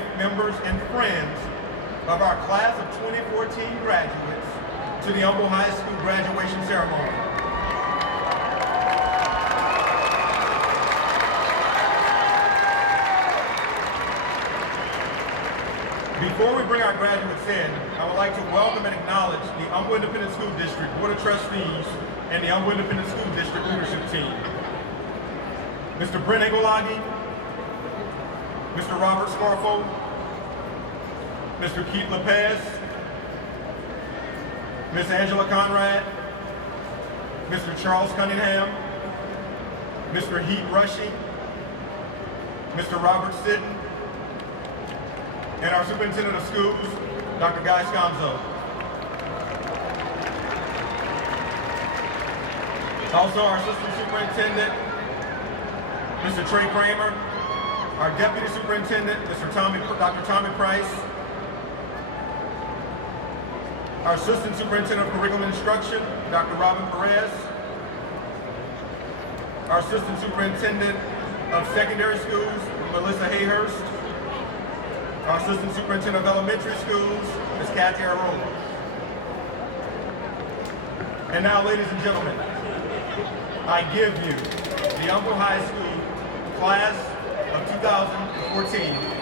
family members, and friends of our class of 2014 graduates to the Humble High School graduation ceremony. Before we bring our graduates in, I would like to welcome and acknowledge the Humble Independent School District Board of Trustees and the Humble Independent School District leadership team. Mr. Brent Engelagi, Mr. Robert Scarfo, Mr. Keith Lopez, Ms. Angela Conrad, Mr. Charles Cunningham, Mr. Heath Rushy, Mr. Robert Sitton, and our Superintendent of Schools, Dr. Guy Scamzo. Also our Assistant Superintendent, Mr. Trey Kramer, our Deputy Superintendent, Dr. Tommy Price, our Assistant Superintendent of Curriculum Instruction, Dr. Robin Perez, our Assistant Superintendent of Secondary Schools, Melissa Hayhurst, our Assistant Superintendent of Elementary Schools, Ms. Kathy Arola. And now, ladies and gentlemen, I give you the Humble High School class of 2014.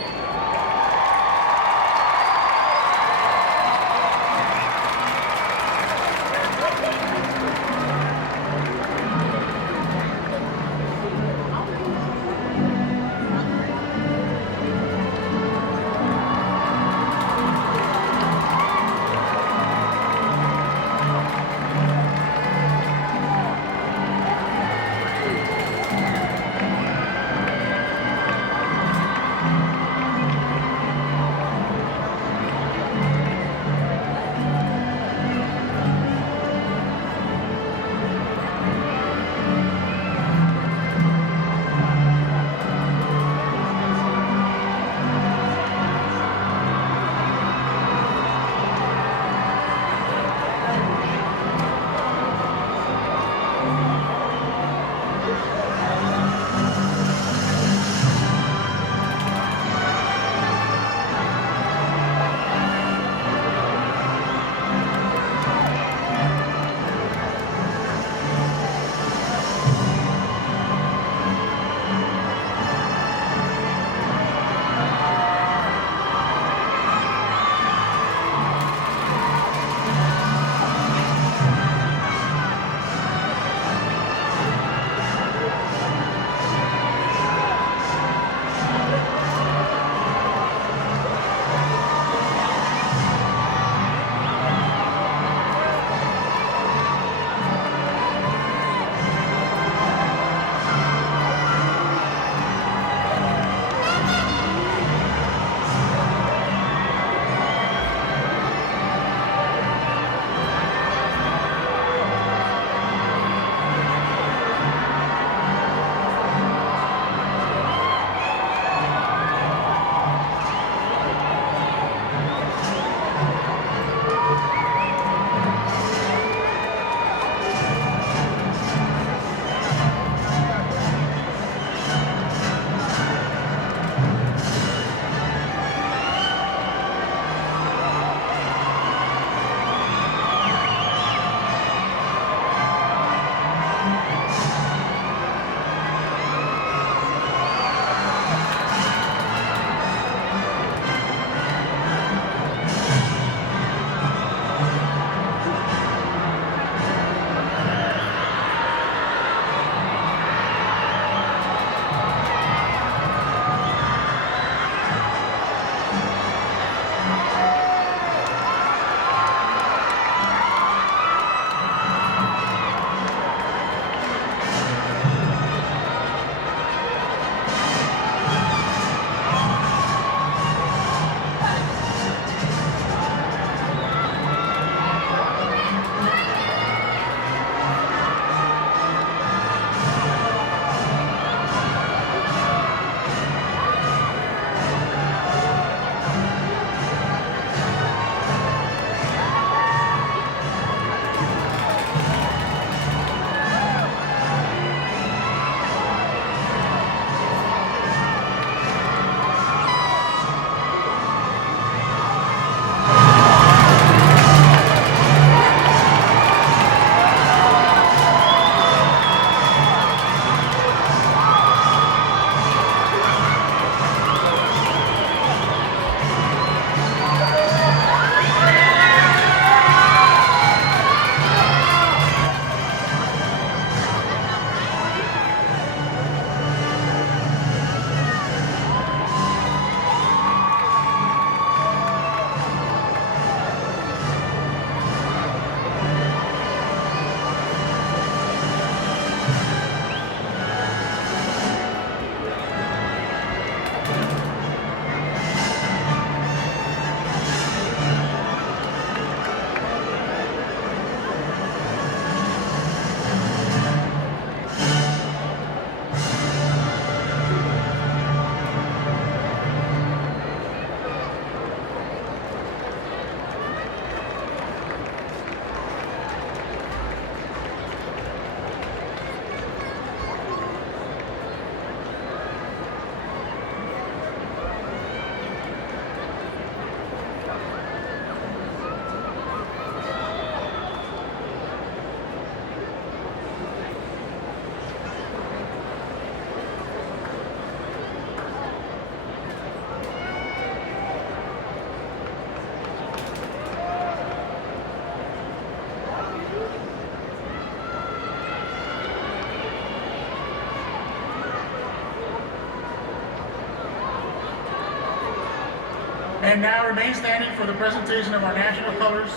And now remain standing for the presentation of our national colors.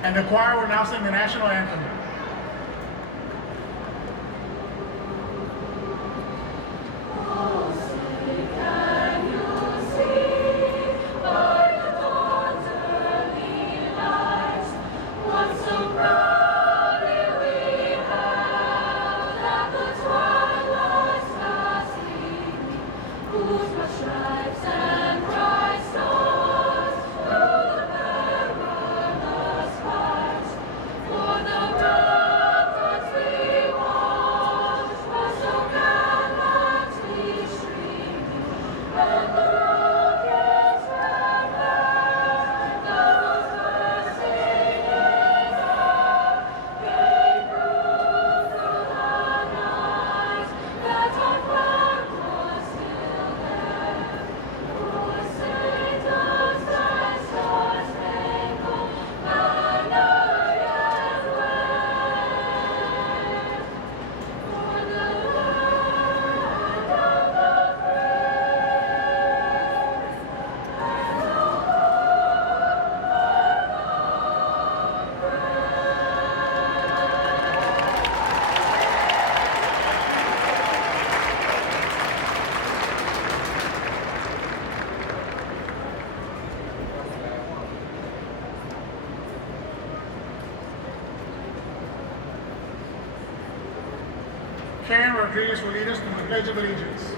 And the choir will now sing the national anthem. Karen Rodriguez will lead us through the Pledge of Allegiance.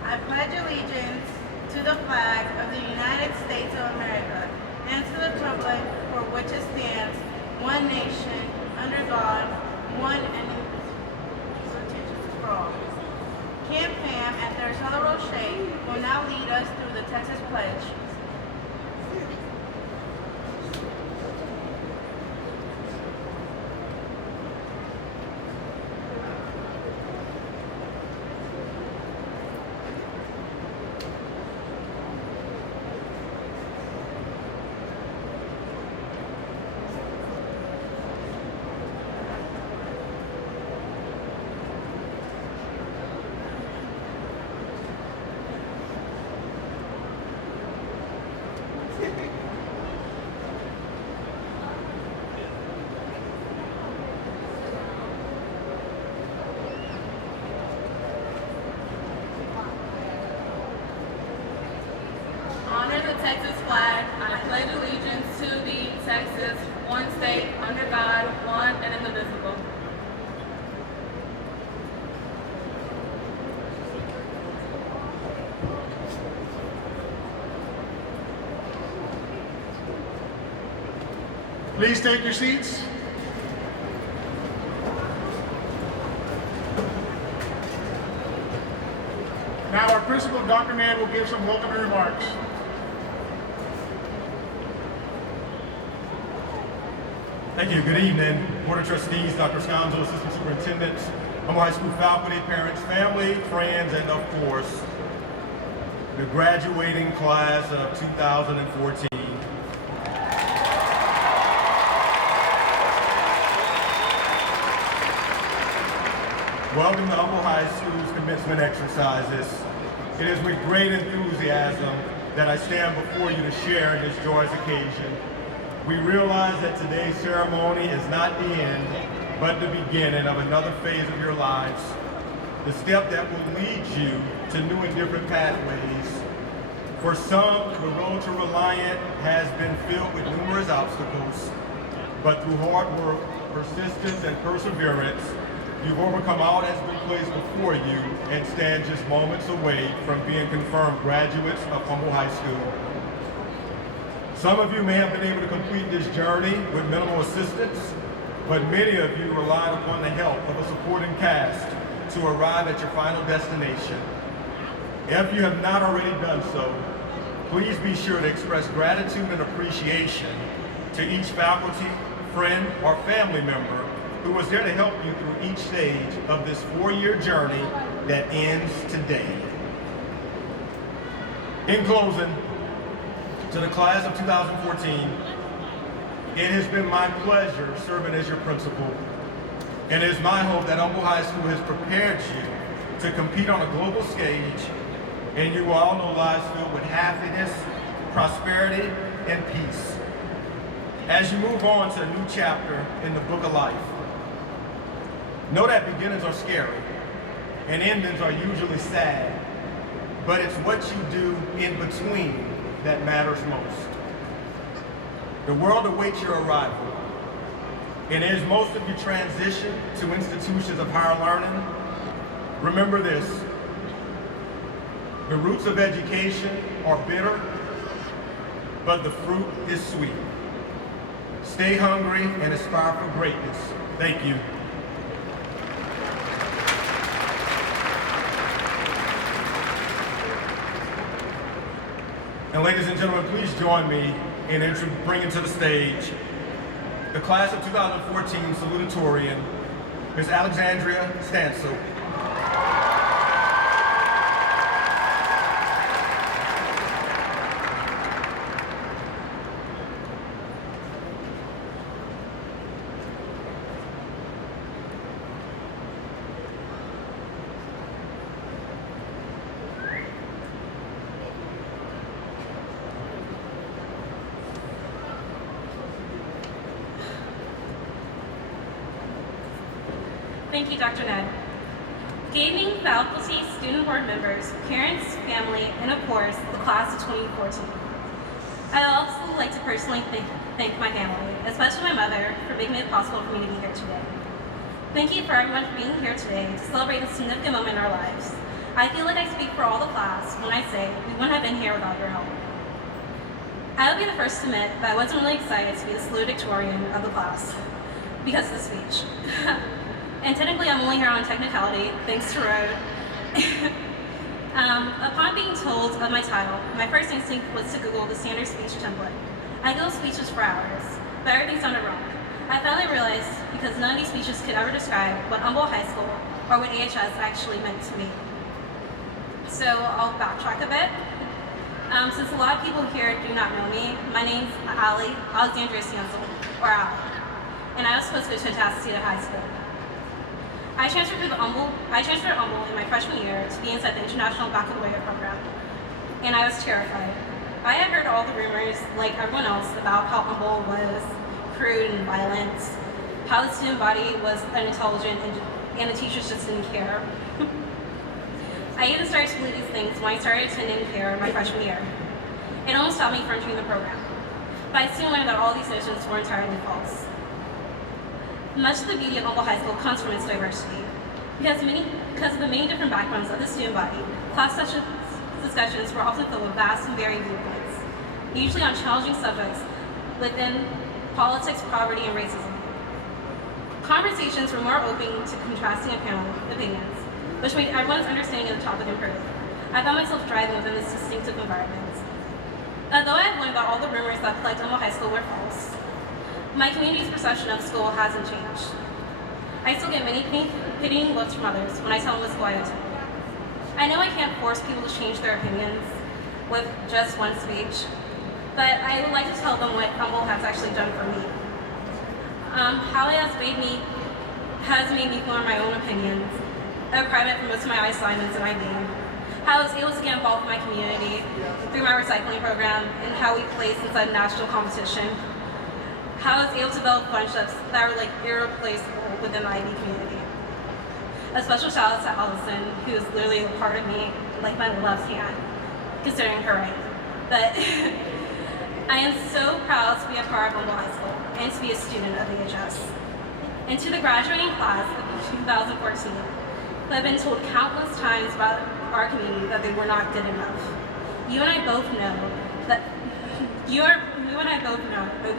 I pledge allegiance to the flag of the United States of America and to the republic for which it stands, one nation, under God, one and indivisible, for all. Camp Fam at their Southern Roche will now lead us through the Texas Pledge. Honor the Texas flag. I pledge allegiance to thee, Texas, one state, under God, one and indivisible. Please take your seats. Now our principal, Dr. Mann, will give some welcoming remarks. Thank you. Good evening, Board of Trustees, Dr. Sconzo, Assistant Superintendents, Humboldt High School faculty, parents, family, friends, and of course, the graduating class of 2014. Welcome to Humboldt High School's commencement exercises. It is with great enthusiasm that I stand before you to share in this joyous occasion. We realize that today's ceremony is not the end, but the beginning of another phase of your lives, the step that will lead you to new and different pathways. For some, the road to Reliant has been filled with numerous obstacles, but through hard work, persistence, and perseverance, you've overcome all that's been placed before you and stand just moments away from being confirmed graduates of Humboldt High School. Some of you may have been able to complete this journey with minimal assistance, but many of you relied upon the help of a supporting cast to arrive at your final destination. If you have not already done so, please be sure to express gratitude and appreciation to each faculty, friend, or family member who was there to help you through each stage of this 4-year journey that ends today. In closing, to the class of 2014, it has been my pleasure serving as your principal, and it is my hope that Humboldt High School has prepared you to compete on a global stage, and you will all know lives filled with happiness, prosperity, and peace. As you move on to a new chapter in the book of life, know that beginnings are scary and endings are usually sad, but it's what you do in between that matters most. The world awaits your arrival, and as most of you transition to institutions of higher learning, remember this: the roots of education are bitter, but the fruit is sweet. Stay hungry and aspire for greatness. Thank you. And ladies and gentlemen, please join me in bringing to the stage the class of 2014 Salutatorian, Ms. Alexandria Stansel. Thank you, Dr. Ned. Good evening, faculty, student board members, parents, family, and of course, the class of 2014. I'd also like to personally thank my family, especially my mother, for making it possible for me to be here today. Thank you for everyone for being here today to celebrate a significant moment in our lives. I feel like I speak for all the class when I say we wouldn't have been here without your help. I will be the first to admit that I wasn't really excited to be the salutatorian of the class because of the speech. And technically, I'm only here on technicality, thanks to Rode. Upon being told of my title, my first instinct was to Google the standard speech template. I Googled speeches for hours, but everything sounded wrong. I finally realized because none of these speeches could ever describe what Humboldt High School or what AHS actually meant to me. So I'll backtrack a bit. Since a lot of people here do not know me, my name's Alexandria Stansel, or Allie, and I was supposed to go to Atascocita High School. I transferred to Humboldt in my freshman year to be inside the International Baccalaureate program, and I was terrified. I had heard all the rumors, like everyone else, about how Humboldt was crude and violent, how the student body was unintelligent, and the teachers just didn't care. I even started to believe these things when I started attending care my freshman year. It almost stopped me from entering the program, but I soon learned that all these notions were entirely false. Much of the beauty of Humboldt High School comes from its diversity. Because of the many different backgrounds of the student body, class discussions were often filled with vast and varied viewpoints, usually on challenging subjects within politics, poverty, and racism. Conversations were more open to contrasting opinions, which made everyone's understanding of the topic improve. I found myself thriving within this distinctive environment. Although I have learned that all the rumors that plagued Humboldt High School were false, my community's perception of the school hasn't changed. I still get many pitying looks from others when I tell them what school I attend. I know I can't force people to change their opinions with just one speech, but I would like to tell them what Humboldt has actually done for me. How it has made me form my own opinions, a private for most of my assignments in IB. How I was able to get involved in my community through my recycling program and how we placed inside national competition. How I was able to develop friendships that were like irreplaceable within the IB community. A special shout out to Allison, who is literally a part of me, like my left hand, considering her right. But I am so proud to be a part of Humboldt High School and to be a student of AHS. And to the graduating class of 2014, who have been told countless times about our community that they were not good enough. You and I both know that we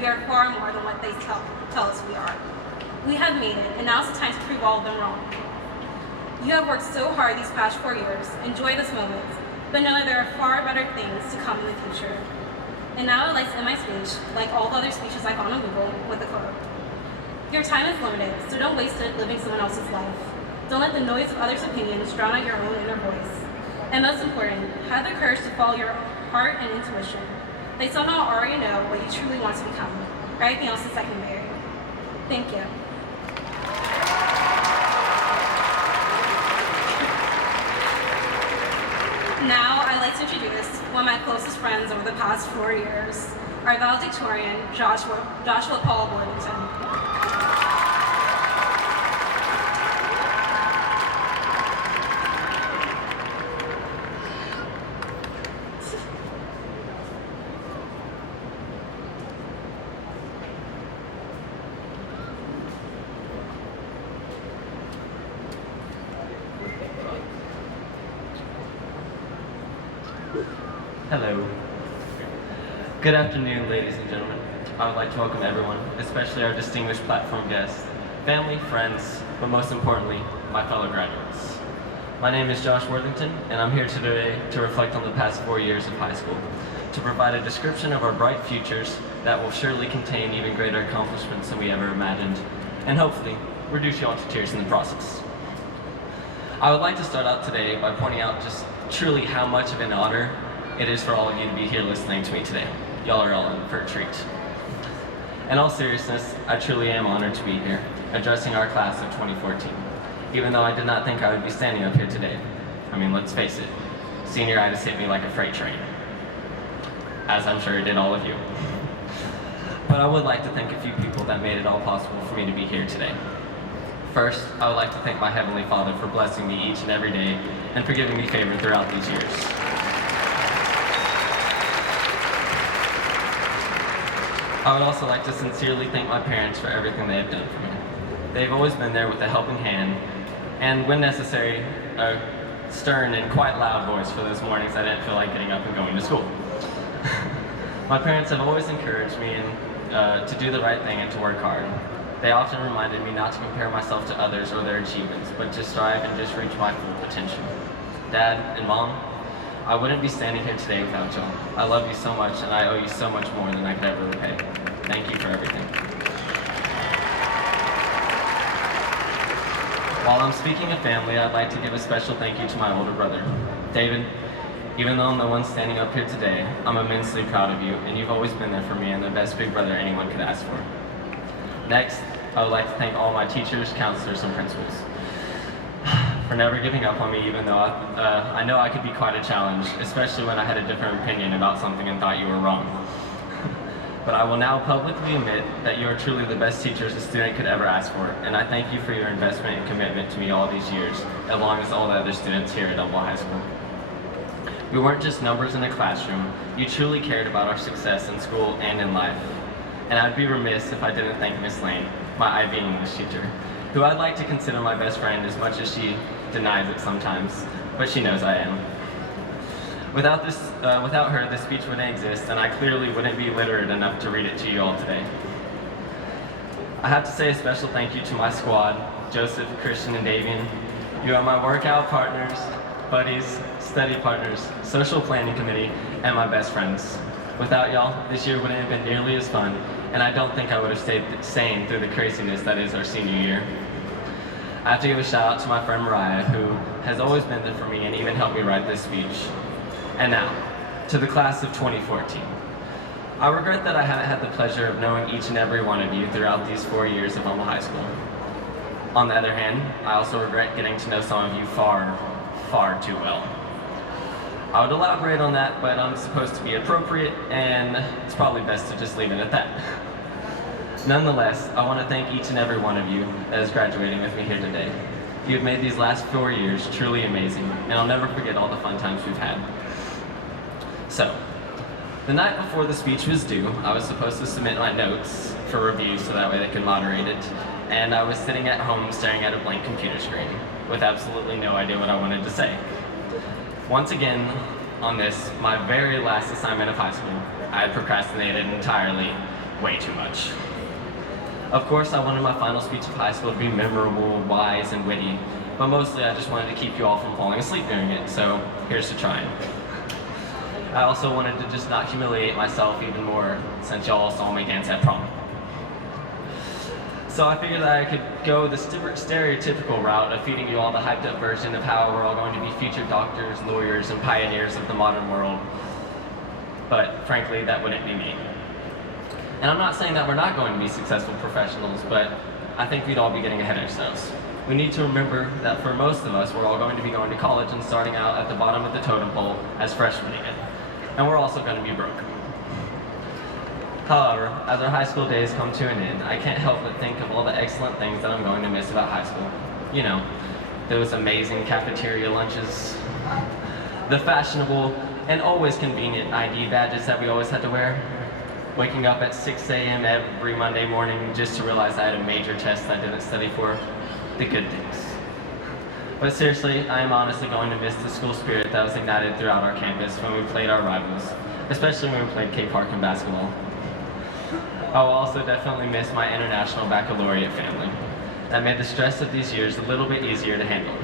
are far more than what they tell us we are. We have made it, and now's the time to prove all of them wrong. You have worked so hard these past 4 years. Enjoy this moment, but know that there are far better things to come in the future. And now I'd like to end my speech, like all the other speeches I found on Google, with a quote. Your time is limited, so don't waste it living someone else's life. Don't let the noise of others' opinions drown out your own inner voice. And most important, have the courage to follow your heart and intuition. They somehow already know what you truly want to become. Everything else is secondary. Thank you. Now, I'd like to introduce one of my closest friends over the past 4 years, our valedictorian, Joshua Paul Worthington. Hello. Good afternoon, ladies and gentlemen. I would like to welcome everyone, especially our distinguished platform guests, family, friends, but most importantly, my fellow graduates. My name is Josh Worthington, and I'm here today to reflect on the past 4 years of high school, to provide a description of our bright futures that will surely contain even greater accomplishments than we ever imagined, and hopefully reduce you all to tears in the process. I would like to start out today by pointing out just truly how much of an honor it is for all of you to be here listening to me today. Y'all are all in for a treat. In all seriousness, I truly am honored to be here, addressing our class of 2014, even though I did not think I would be standing up here today. I mean, let's face it, senioritis hit me like a freight train, as I'm sure it did all of you. But I would like to thank a few people that made it all possible for me to be here today. First, I would like to thank my Heavenly Father for blessing me each and every day and for giving me favor throughout these years. I would also like to sincerely thank my parents for everything they have done for me. They've always been there with a helping hand, and when necessary, a stern and quite loud voice for those mornings I didn't feel like getting up and going to school. My parents have always encouraged me to do the right thing and to work hard. They often reminded me not to compare myself to others or their achievements, but to strive and just reach my full potential. Dad and Mom, I wouldn't be standing here today without y'all. I love you so much, and I owe you so much more than I could ever repay. Thank you for everything. While I'm speaking of family, I'd like to give a special thank you to my older brother, David. Even though I'm the one standing up here today, I'm immensely proud of you, and you've always been there for me and the best big brother anyone could ask for. Next, I would like to thank all my teachers, counselors, and principals for never giving up on me, even though I know I could be quite a challenge, especially when I had a different opinion about something and thought you were wrong. But I will now publicly admit that you are truly the best teachers a student could ever ask for, and I thank you for your investment and commitment to me all these years, along with all the other students here at Humboldt High School. We weren't just numbers in the classroom, you truly cared about our success in school and in life. And I'd be remiss if I didn't thank Miss Lane, my IB English teacher, who I'd like to consider my best friend as much as she denies it sometimes, but she knows I am. Without her, this speech wouldn't exist, and I clearly wouldn't be literate enough to read it to you all today. I have to say a special thank you to my squad, Joseph, Christian, and Davian. You are my workout partners, buddies, study partners, social planning committee, and my best friends. Without y'all, this year wouldn't have been nearly as fun, and I don't think I would have stayed sane through the craziness that is our senior year. I have to give a shout out to my friend Mariah, who has always been there for me and even helped me write this speech. And now, to the class of 2014. I regret that I haven't had the pleasure of knowing each and every one of you throughout these 4 years of Humble High School. On the other hand, I also regret getting to know some of you far, far too well. I would elaborate on that, but I'm supposed to be appropriate, and it's probably best to just leave it at that. Nonetheless, I want to thank each and every one of you that is graduating with me here today. You have made these last 4 years truly amazing, and I'll never forget all the fun times we've had. So, the night before the speech was due, I was supposed to submit my notes for review so that way they could moderate it, and I was sitting at home staring at a blank computer screen with absolutely no idea what I wanted to say. Once again, on this, my very last assignment of high school, I had procrastinated entirely, way too much. Of course, I wanted my final speech of high school to be memorable, wise, and witty, but mostly I just wanted to keep you all from falling asleep during it, so here's to trying. I also wanted to just not humiliate myself even more, since y'all saw me dance at prom. So I figured that I could go the stereotypical route of feeding you all the hyped up version of how we're all going to be future doctors, lawyers, and pioneers of the modern world. But frankly, that wouldn't be me. And I'm not saying that we're not going to be successful professionals, but I think we'd all be getting ahead of ourselves. We need to remember that for most of us, we're all going to be going to college and starting out at the bottom of the totem pole as freshmen again. And we're also going to be broke. However, as our high school days come to an end, I can't help but think of all the excellent things that I'm going to miss about high school. You know, those amazing cafeteria lunches, the fashionable and always convenient ID badges that we always had to wear, waking up at 6 a.m. every Monday morning just to realize I had a major test I didn't study for, the good things. But seriously, I am honestly going to miss the school spirit that was ignited throughout our campus when we played our rivals, especially when we played K Park in basketball. I will also definitely miss my international baccalaureate family. That made the stress of these years a little bit easier to handle,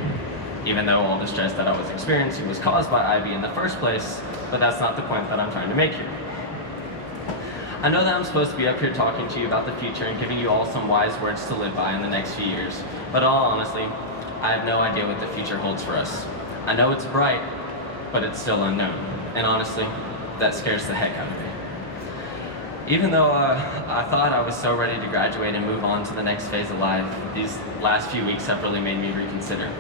even though all the stress that I was experiencing was caused by IB in the first place, but that's not the point that I'm trying to make here. I know that I'm supposed to be up here talking to you about the future and giving you all some wise words to live by in the next few years, but in all honesty, I have no idea what the future holds for us. I know it's bright, but it's still unknown, and honestly, that scares the heck out of me. Even though I thought I was so ready to graduate and move on to the next phase of life, these last few weeks have really made me reconsider.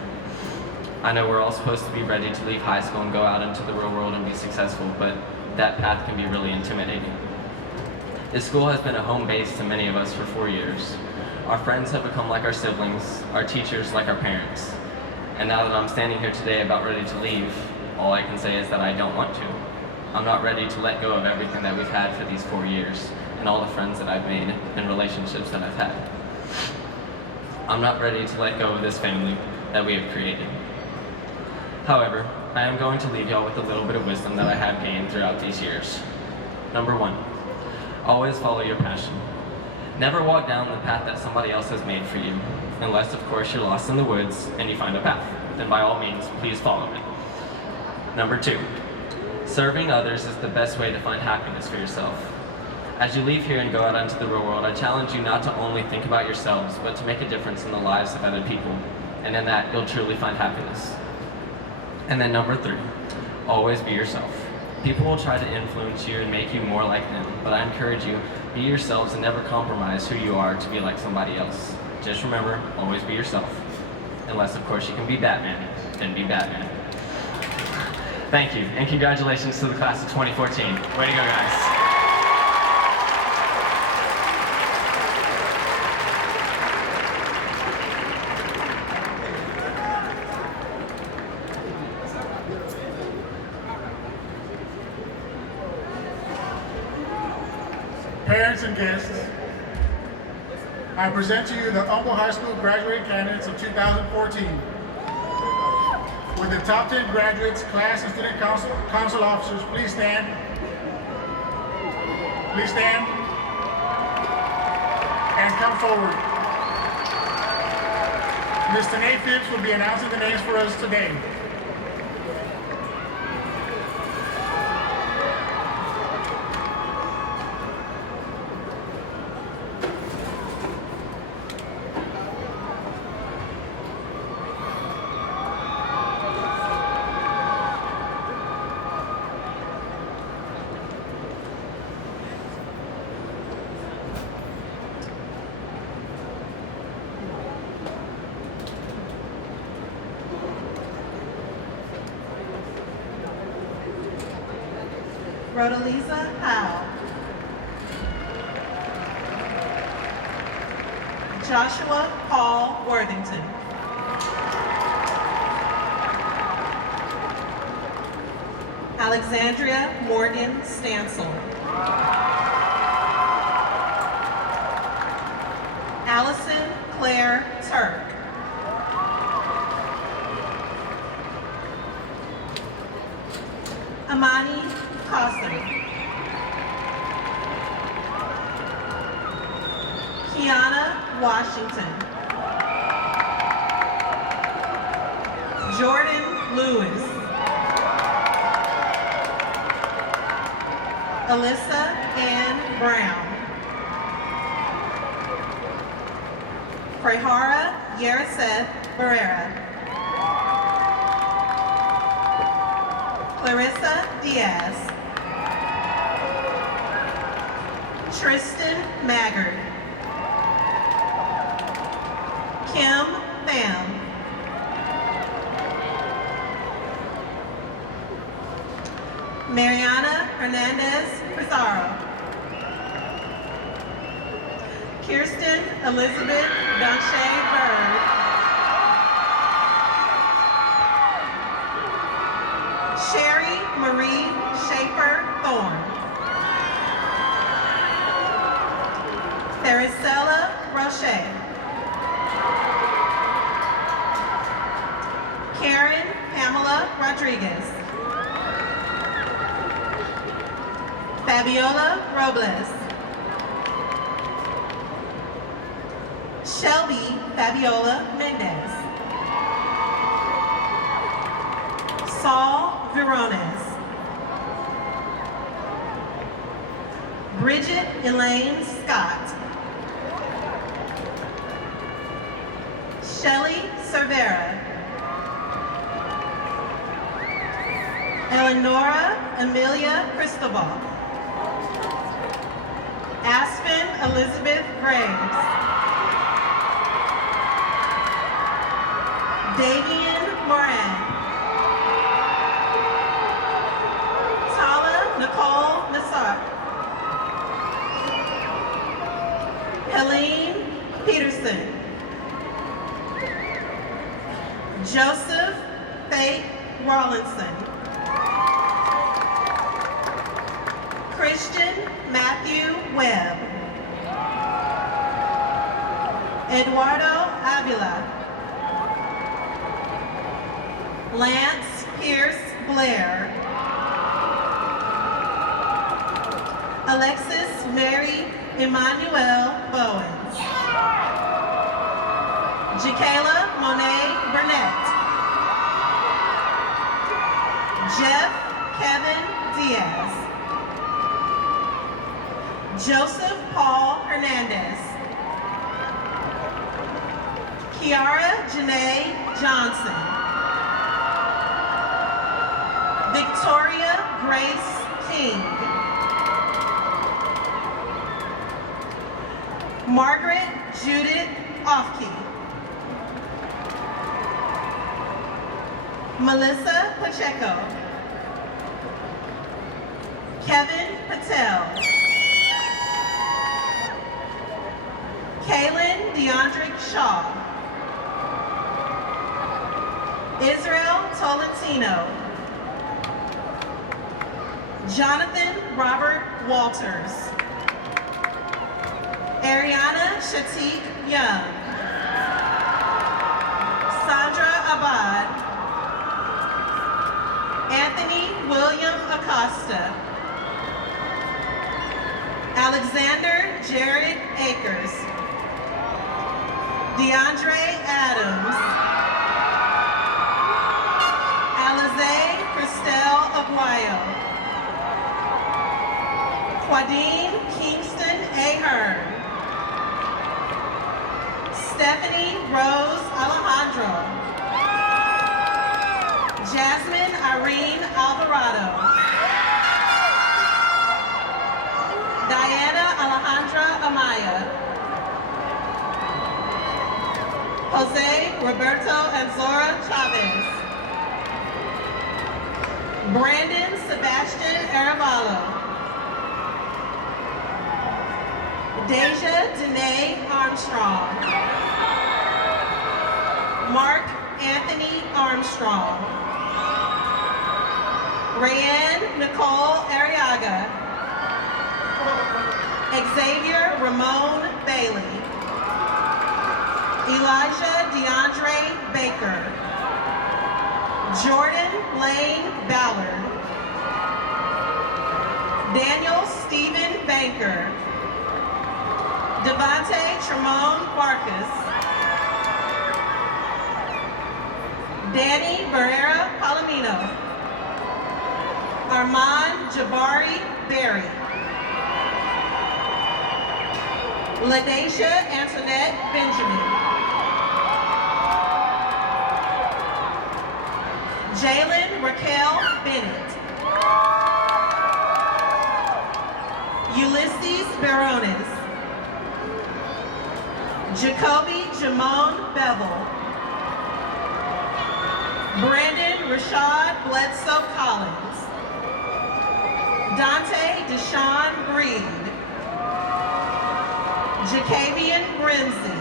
I know we're all supposed to be ready to leave high school and go out into the real world and be successful, but that path can be really intimidating. This school has been a home base to many of us for 4 years. Our friends have become like our siblings, our teachers like our parents. And now that I'm standing here today about ready to leave, all I can say is that I don't want to. I'm not ready to let go of everything that we've had for these 4 years and all the friends that I've made and relationships that I've had. I'm not ready to let go of this family that we have created. However, I am going to leave y'all with a little bit of wisdom that I have gained throughout these years. Number 1, always follow your passion. Never walk down the path that somebody else has made for you, unless of course you're lost in the woods and you find a path. Then by all means, please follow it. Number 2, serving others is the best way to find happiness for yourself. As you leave here and go out into the real world, I challenge you not to only think about yourselves, but to make a difference in the lives of other people. And in that, you'll truly find happiness. And then number 3, always be yourself. People will try to influence you and make you more like them, but I encourage you, be yourselves and never compromise who you are to be like somebody else. Just remember, always be yourself. Unless, of course, you can be Batman, then be Batman. Thank you, and congratulations to the class of 2014. Way to go, guys. Parents and guests, I present to you the Humble High School graduating candidates of 2014. With the top 10 graduates, class and student council officers, please stand. Please stand and come forward. Ms. Tanae Phipps will be announcing the names for us today. Rodaliza Howe. Joshua Paul Worthington. Alexandria Morgan Stansel. Allison Claire Turk. Amani Costa. Kiana Washington. Jordan Lewis. Alyssa Ann Brown. Frehara Yeriseth Barrera. Clarissa Diaz. Tristan Maggard. Kim Pham. Mariana Hernandez Pizarro. Kirsten Elizabeth Donche Bird. Sherry Marie Schaefer Thorne. Thericella Roche. Karen Pamela Rodriguez. Fabiola Robles. Shelby Fabiola Mendez. Saul Verones. Bridget Elaine Scott. Shelley Cervera. Eleonora Amelia Cristobal. Aspen Elizabeth Graves. Davian Moran. Tala Nicole Nassar. Helene Peterson. Joseph Faith Rawlinson. Christian Matthew Webb. Eduardo Avila. Lance Pierce Blair. Alexis Mary Emmanuel Bowens. Jakayla Monet Burnett. Jeff Kevin Diaz. Joseph Paul Hernandez. Kiara Janae Johnson. Victoria Grace King. Margaret Judith Offkey. Melissa Pacheco. Kevin Patel. Kaylin Deandrick Shaw. Israel Tolentino. Jonathan Robert Walters. Ariana Shatik Young. Sandra Abad. Anthony William Acosta. Alexander Jared Akers. DeAndre Adams. Alize Christelle Aguayo. Quadine Kingston Ahern. Stephanie Rose Alejandro. Jasmine Irene Alvarado. Diana Alejandra Amaya. Jose Roberto and Zora Chavez. Brandon Sebastian Arevalo. Deja Danae Armstrong. Mark Anthony Armstrong. Rayanne Nicole Arriaga. Xavier Ramon Bailey. Elijah DeAndre Baker. Jordan Lane Ballard. Daniel Stephen Banker. Devontae Tremone Barkas. Danny Barrera Palomino. Armand Jabari Berry. LaDacia Antoinette Benjamin. Jalen Raquel Bennett. Ulysses Barones. Jacoby Jamone Bevel. Brandon Rashad Bledsoe Collins. Dante Deshaun Breed. Jacavian Grimsey.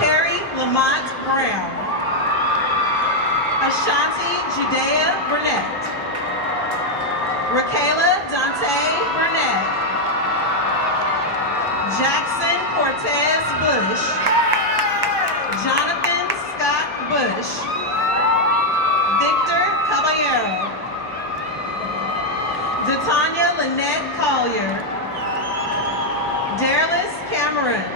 Perry Lamont Brown. Ashanti Judea Burnett. Raquela Dante Burnett. Jackson Cortez Bush. Jonathan Scott Bush. Victor Caballero. Detanya Lynette Collier. Darlis Cameron.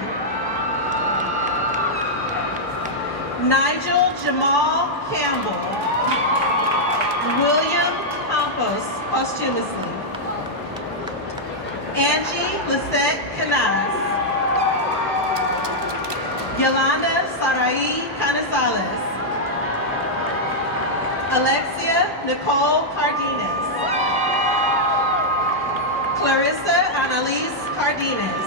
Nigel Jamal Campbell. William Campos, posthumously. Angie Lisette Canas. Yolanda Sarai Canizales. Alexia Nicole Cardenas. Clarissa Annalise Cardenas.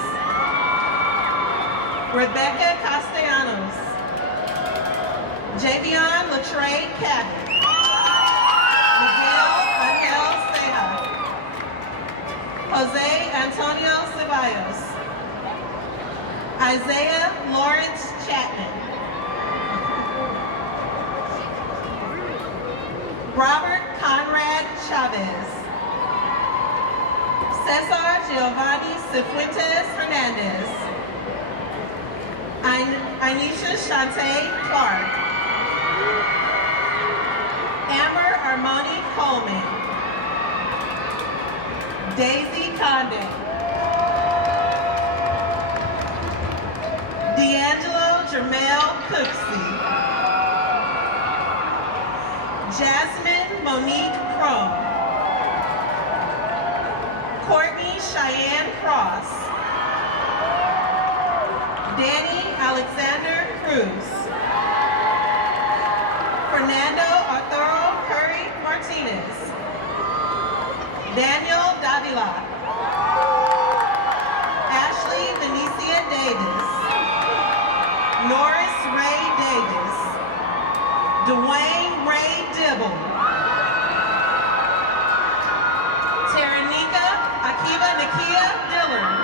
Rebecca Castellanos. Javion Latre Cabot. Miguel Angel Ceja. Jose Antonio Ceballos. Isaiah Lawrence Chapman. Robert Conrad Chavez. Cesar Giovanni Cifuentes Hernandez. Anisha Shante Clark. Amber Armoni Coleman. Daisy Conde. D'Angelo Jermel Cooksey. Jasmine Monique Crone. Courtney Cheyenne Cross. Danny Alexander Cruz. Fernando Arturo Curry Martinez. Daniel Davila. Ashley Venicia Davis. Norris Ray Davis. Dwayne Ray Dibble. Taranika Akiva Nakia Dillard.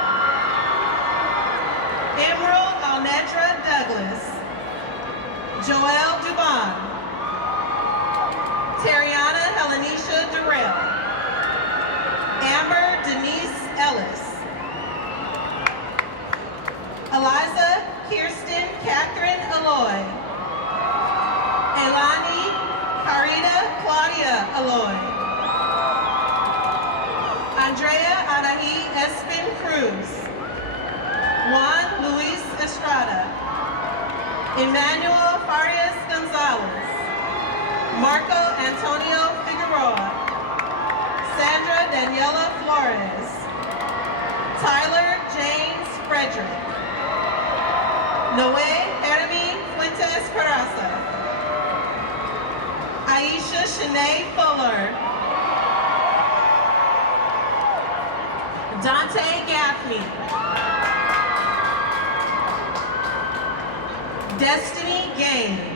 Emerald Alnedra Douglas. Joelle Dubon. Tariana Helenisha Durrell. Amber Denise Ellis. Eliza Kirsten Catherine Aloy. Elani Carita Claudia Aloy. Andrea Anahi Espin Cruz. Juan Luis Estrada. Emmanuel Farias Gonzalez. Marco Antonio Figueroa. Sandra Daniela Flores. Tyler James Frederick. Noé Jeremy Fuentes Peraza. Aisha Shanae Fuller. Dante Gaffney. Destiny Gaines.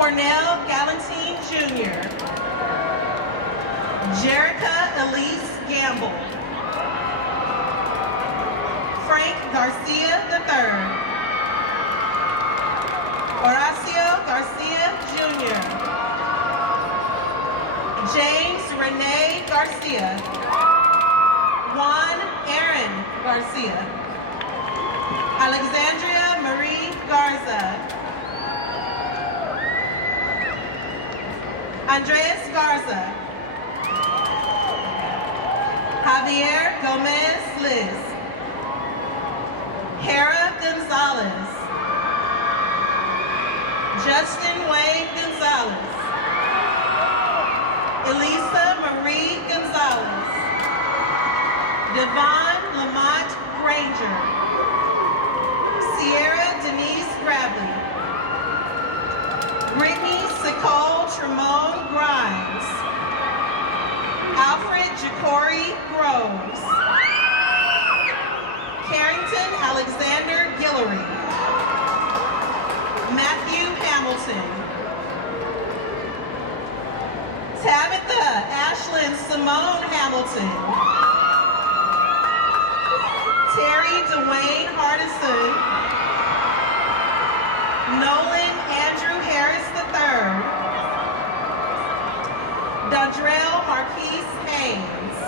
Cornell Galantine Jr., Jerica Elise Gamble, Frank Garcia III, Horacio Garcia Jr., James Rene Garcia, Juan Aaron Garcia, Alexandria Marie Garza, Andres Garza, Javier Gomez Liz, Hera Gonzalez, Justin Wayne Gonzalez, Elisa Marie Gonzalez, Devon Lamont Granger, Sierra Denise Bradley, Brittany Sicole Tremone Grimes, Alfred Jacory Groves, Carrington Alexander Guillory, Matthew Hamilton, Tabitha Ashlyn Simone Hamilton, Terry Dwayne Hardison, Nolan Andrew Harris III, Dondrell Marquise Haynes,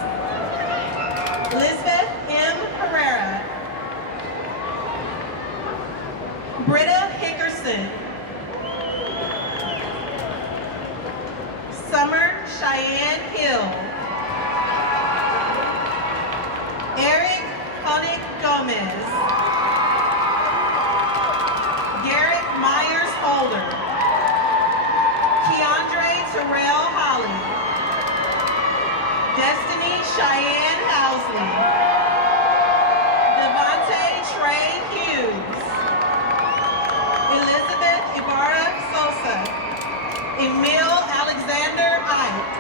Elizabeth M. Herrera, Britta Hickerson, Summer Cheyenne Hill, Eric Honig Gomez, Garrett Myers Holder, Keandre Terrell Holly, Destiny Cheyenne Housley, Devontae Trey Hughes, Elizabeth Ibarra Sosa, Emil Alexander Ike,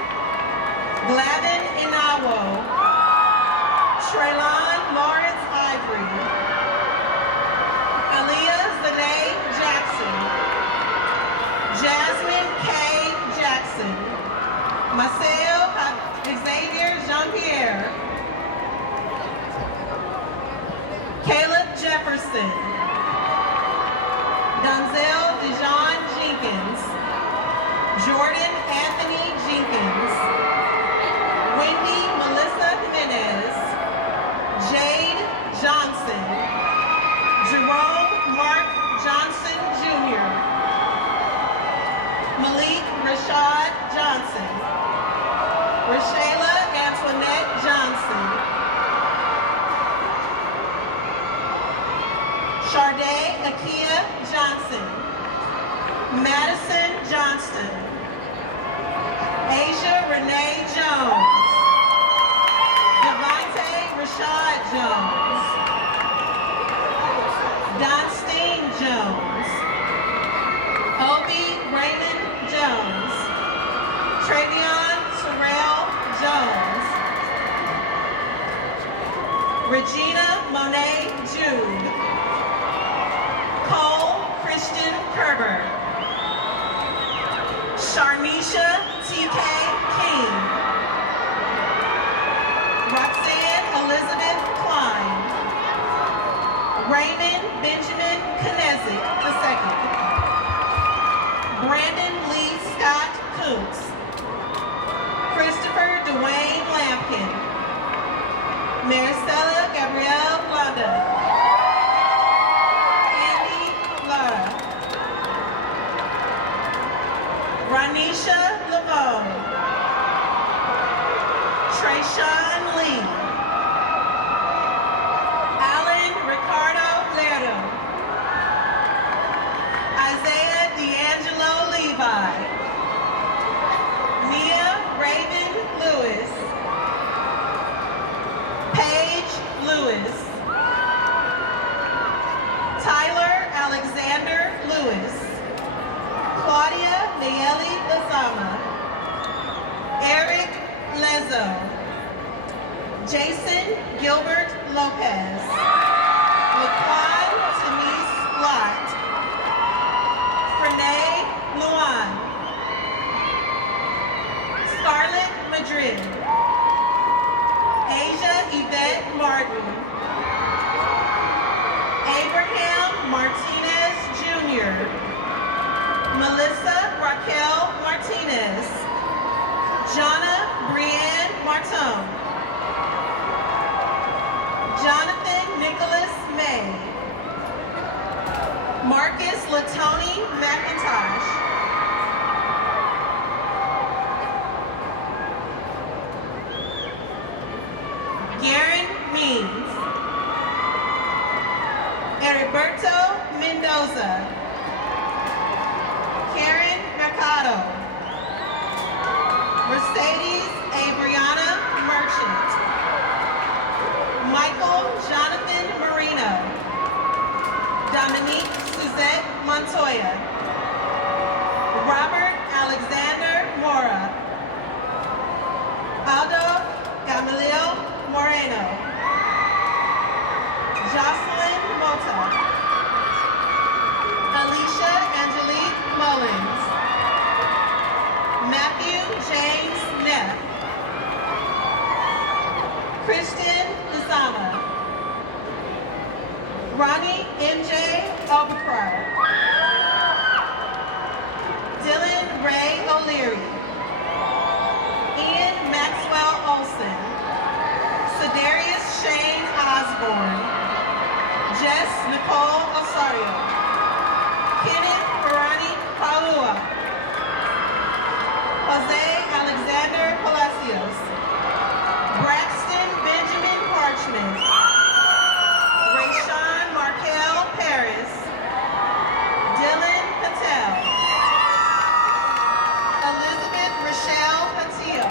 Glavin Inawo, Treylon Lawrence Ivory, Aaliyah Zanae Jackson, Jasmine K. Jackson, Marcel Xavier Jean-Pierre, Caleb Jefferson, Donzel Dijon Jenkins, Jordan Anthony Jenkins, Wendy Melissa Jimenez, Jade Johnson, Jerome Mark Johnson Jr., Malik Rashad Johnson, Rashayla Antoinette Johnson, Sharday Akia Johnson, Madison Johnston, Asia Renee Jones, Devontae Rashad Jones, Donstein Jones, Obi Raymond Jones, Travion Terrell Jones, Regina Monet Jude, Cole Christian Kerber, Sharmisha T.K. King, Roxanne Elizabeth Klein, Raymond Benjamin Knezik II, Brandon Lee Scott Koontz, Christopher Dwayne Lampkin, Maricela Gabrielle Blanda, Andy Lara, Ranisha Lavone, Trayshawn Lee, Alan Ricardo Lerdo, Isaiah D'Angelo Levi, Nia Raven Lewis, Paige Lewis, Tyler Alexander Lewis, Claudia Nayeli Lazama, Eric Lezo, Jason Gilbert Lopez, Laquan Denise Lott, Renee Luan, Madrid. Asia Yvette Martin. Abraham Martinez Jr. Melissa Raquel Martinez. Jonna Brienne Martone. Jonathan Nicholas May. Marcus Latoni McIntosh. Garen Means. Heriberto Mendoza. Karen Mercado. Mercedes Abriana Merchant. Michael Jonathan Marino. Dominique Suzette Montoya. Robert Alexander Mora. Aldo Gamaliel Moreno. Jocelyn Mota. Alicia Angelique Mullins. Matthew James Neff. Kristen Uzama. Ronnie MJ Overcrow. Dylan Ray O'Leary. Ian Maxwell Olson. Sedarius Shane Osborne. Jess Nicole Osorio. Kenneth Ferrani Paua. Jose Alexander Palacios. Braxton Benjamin Parchman. Rayshawn Markel Paris. Dylan Patel. Elizabeth Rochelle Patillo.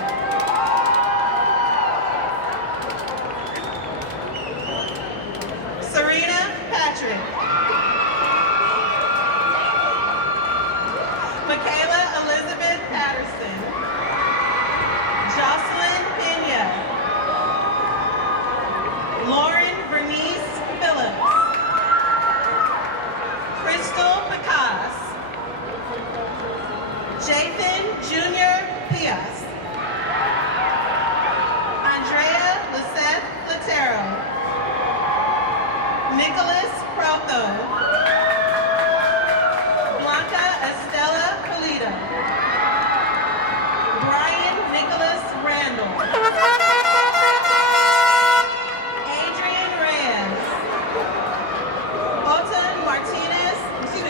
Serena Patrick. Michaela Elizabeth Patterson. Jocelyn Pena. Lauren Bernice Phillips. Crystal Picasso. Jathan Jr. Pias. Andrea Lisette Latero. Nicholas Proto. Blanca Estella Polito. Brian Nicholas Randall. Adrian Reyes.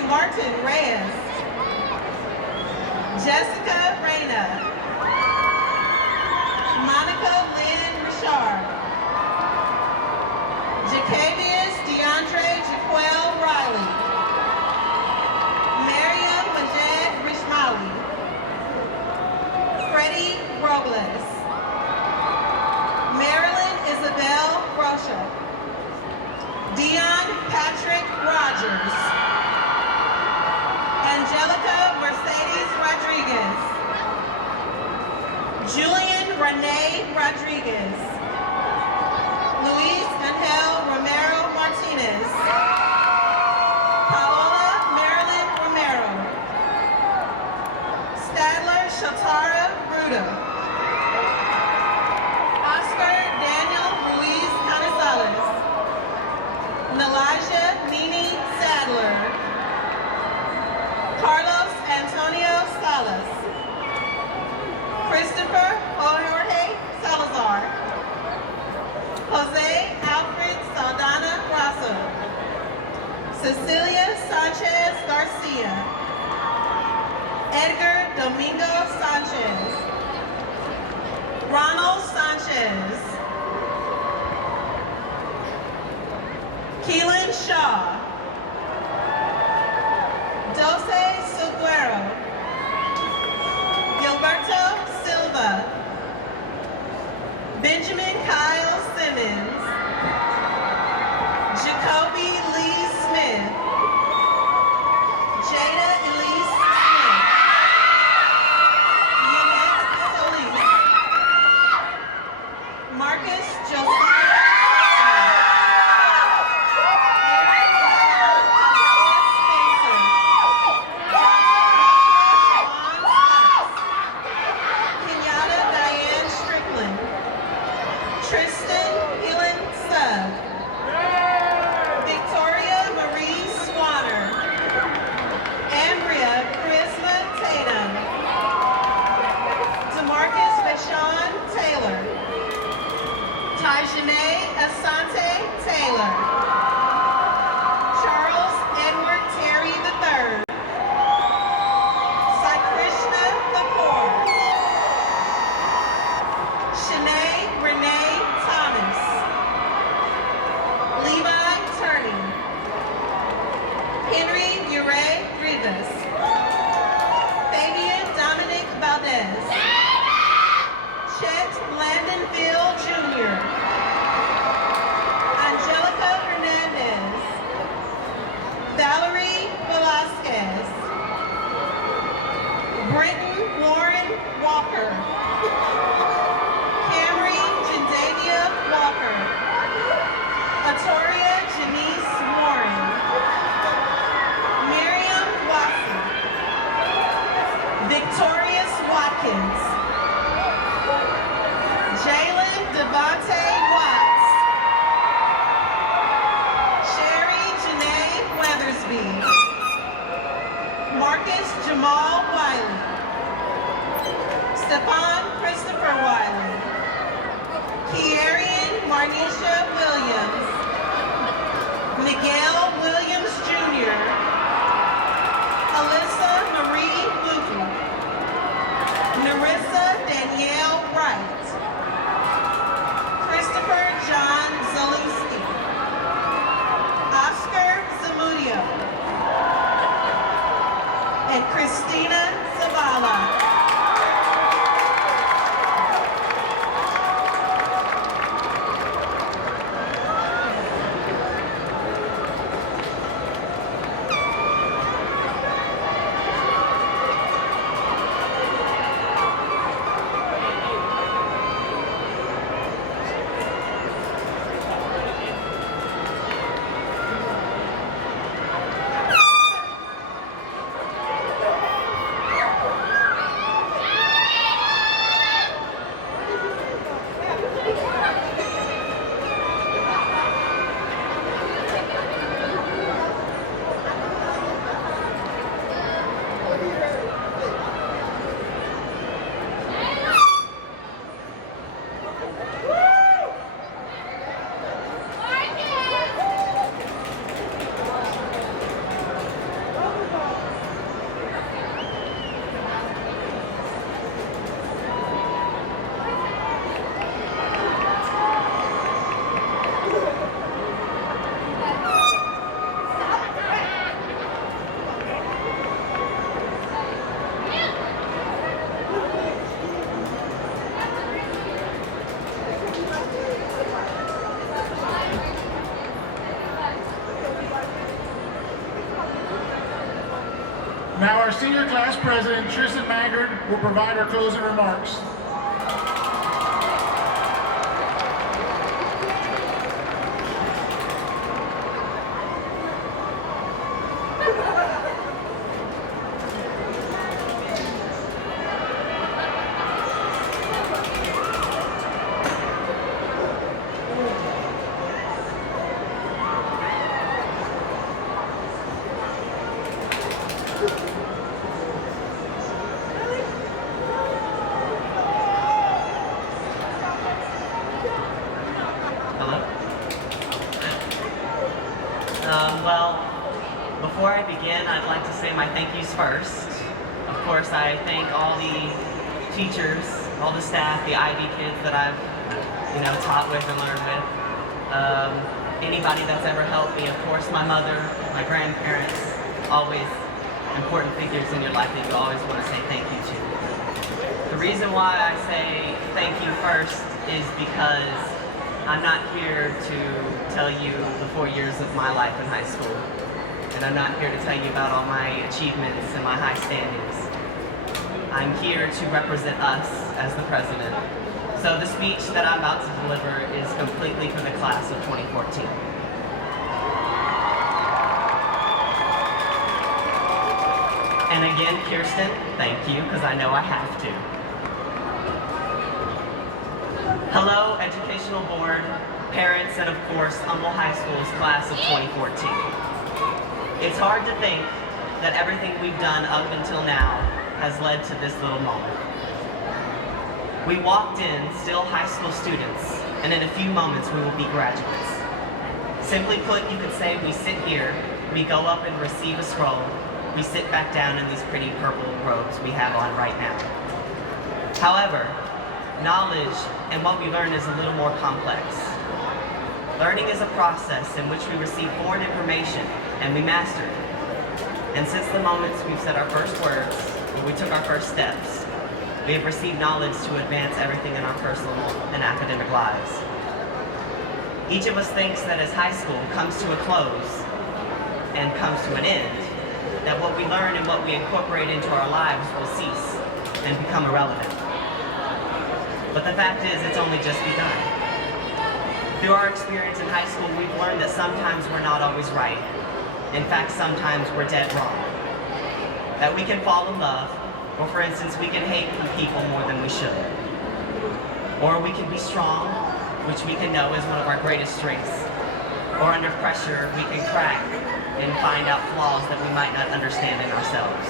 Martin Reyes. Jessica Reyna. Monica Lynn Richard. Jacavius DeAndre Jaquel Riley. Miriam Majed Rishmali. Freddie Robles. Marilyn Isabel Rocha. Dion Patrick Rogers. Angelica Mercedes Rodriguez. Julian Renee Rodriguez. Luis Angel Romero Martinez. Paola Marilyn Romero. Stadler Shatara Bruda. Oscar Daniel Ruiz Canizales. Nelijah Nini Sadler. Carlos Antonio Salas. Christopher Jorge Salazar. Jose Alfred Saldana Grasso. Cecilia Sanchez Garcia. Edgar Domingo Sanchez. Ronald Sanchez. Keelan Shaw. Dose Suguero. Gilberto Silva. Benjamin Kyle Simmons. Jacoby Lee Smith. Jada Elise Smith. Yannette Solis. Marcus Josiah. Aaron Tristan Helen Sugg. Victoria Marie Swanner. Ambria Charisma Tatum. Demarcus Vashon Taylor. Tajane Asante Taylor. Charles Edward Terry III. Krishna Kapoor. Shanae Renee Thomas. Levi Turney. Henry Ure Rivas. Fabian Dominic Valdez. Chet Landonville Jr. Angelica Hernandez. Valerie Velasquez. Britton Warren Walker. Camry Jendavia Walker. Atoria Janice Warren. Miriam Watson. Victorious Watkins. Jalen Devontae Watts. Sherry Janae Weathersby. Marcus Jamal Wiley. Stephon Christopher Wiley. Kiarian Marnisha Williams. Miguel Williams Jr. Alyssa Marie Luton. Narissa Danielle Wright. Christopher John Zalewski. Oscar Zamudio. And Christina Zavala. Now our senior class president, Tristan Maggard, will provide our closing remarks. Well, before I begin, I'd like to say my thank yous first. Of course, I thank all the teachers, all the staff, the IB kids that I've, taught with and learned with. Anybody that's ever helped me, of course, my mother, my grandparents, always important figures in your life that you always want to say thank you to. The reason why I say thank you first is because I'm not here to tell you the 4 years of my life in high school. And I'm not here to tell you about all my achievements and my high standings. I'm here to represent us as the president. So the speech that I'm about to deliver is completely for the class of 2014. And again, Kirsten, thank you, because I know I have to. Hello, education educational board, parents, and of course, Humboldt High School's class of 2014. It's hard to think that everything we've done up until now has led to this little moment. We walked in still high school students, and in a few moments we will be graduates. Simply put, you could say we sit here, we go up and receive a scroll, we sit back down in these pretty purple robes we have on right now. However, knowledge and what we learn is a little more complex. Learning is a process in which we receive foreign information and we master it. And since the moments we've said our first words, when we took our first steps, we have received knowledge to advance everything in our personal and academic lives. Each of us thinks that as high school comes to a close and comes to an end, that what we learn and what we incorporate into our lives will cease and become irrelevant. But the fact is, it's only just begun. Through our experience in high school, we've learned that sometimes we're not always right. In fact, sometimes we're dead wrong. That we can fall in love, or for instance, we can hate people more than we should. Or we can be strong, which we can know is one of our greatest strengths. Or under pressure, we can crack and find out flaws that we might not understand in ourselves.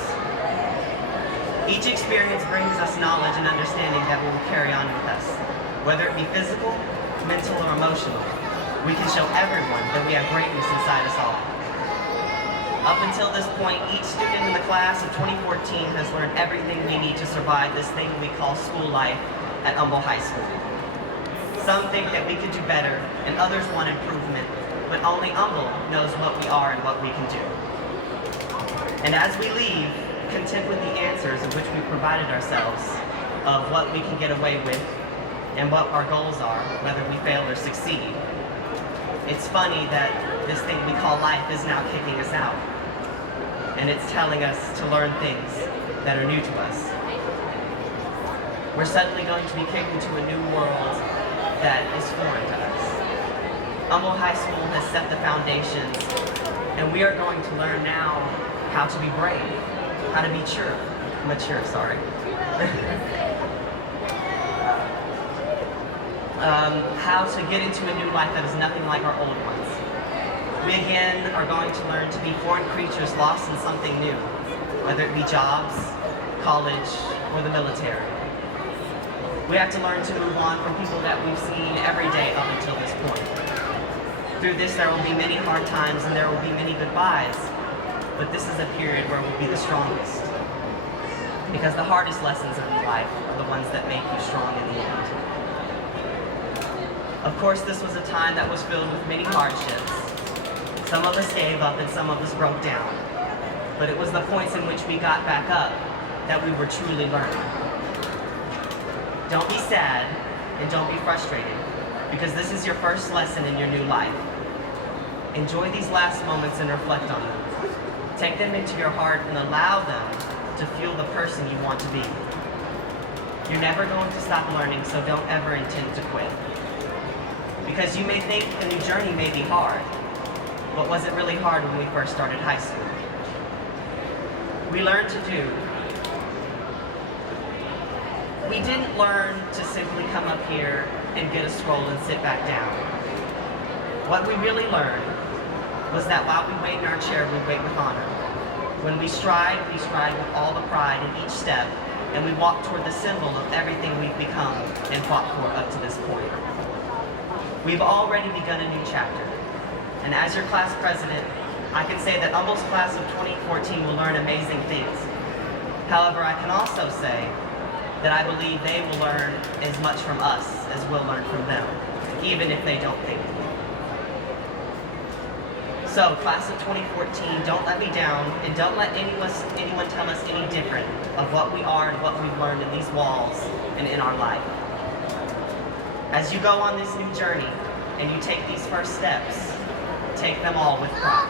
Each experience brings us knowledge and understanding that will carry on with us. Whether it be physical, mental, or emotional, we can show everyone that we have greatness inside us all. Up until this point, each student in the class of 2014 has learned everything they need to survive this thing we call school life at Humboldt High School. Some think that we could do better, and others want improvement, but only Humboldt knows what we are and what we can do. And as we leave, content with the answers of which we provided ourselves, of what we can get away with, and what our goals are, whether we fail or succeed. It's funny that this thing we call life is now kicking us out. And it's telling us to learn things that are new to us. We're suddenly going to be kicked into a new world that is foreign to us. Humboldt High School has set the foundations, and we are going to learn now how to be brave, how to be mature, sorry. How to get into a new life that is nothing like our old ones. We again are going to learn to be foreign creatures lost in something new, whether it be jobs, college, or the military. We have to learn to move on from people that we've seen every day up until this point. Through this, there will be many hard times and there will be many goodbyes, but this is a period where we'll be the strongest. Because the hardest lessons of life are the ones that make you strong in the end. Of course, this was a time that was filled with many hardships. Some of us gave up and some of us broke down. But it was the points in which we got back up that we were truly learning. Don't be sad and don't be frustrated, because this is your first lesson in your new life. Enjoy these last moments and reflect on them. Take them into your heart and allow them to feel the person you want to be. You're never going to stop learning, so don't ever intend to quit. Because you may think the new journey may be hard, but was it really hard when we first started high school? We learned to do. We didn't learn to simply come up here and get a scroll and sit back down. What we really learned was that while we wait in our chair, we wait with honor. When we stride with all the pride in each step, and we walk toward the symbol of everything we've become and fought for up to this point. We've already begun a new chapter, and as your class president, I can say that Humboldt's class of 2014 will learn amazing things. However, I can also say that I believe they will learn as much from us as we'll learn from them, even if they don't think we will. So, class of 2014, don't let me down, and don't let anyone tell us any different of what we are and what we've learned in these walls and in our life. As you go on this new journey, and you take these first steps, take them all with pride.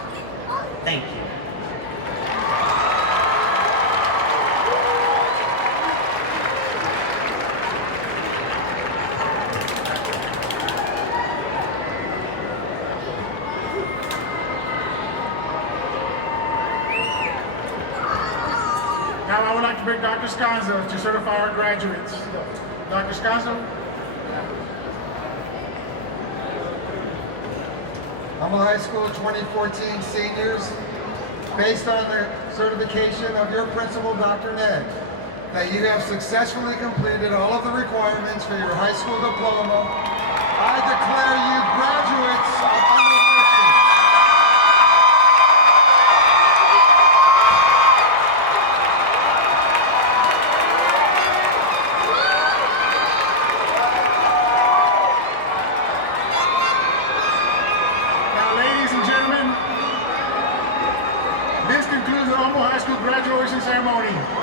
Thank you. Now I would like to bring Dr. Sconzo to certify our graduates. Dr. Sconzo? Humble High School 2014 seniors, based on the certification of your principal, Dr. Ned, that you have successfully completed all of the requirements for your high school diploma, I declare you graduates of Humble High School. Now, ladies and gentlemen, this concludes the Humble High School graduation ceremony.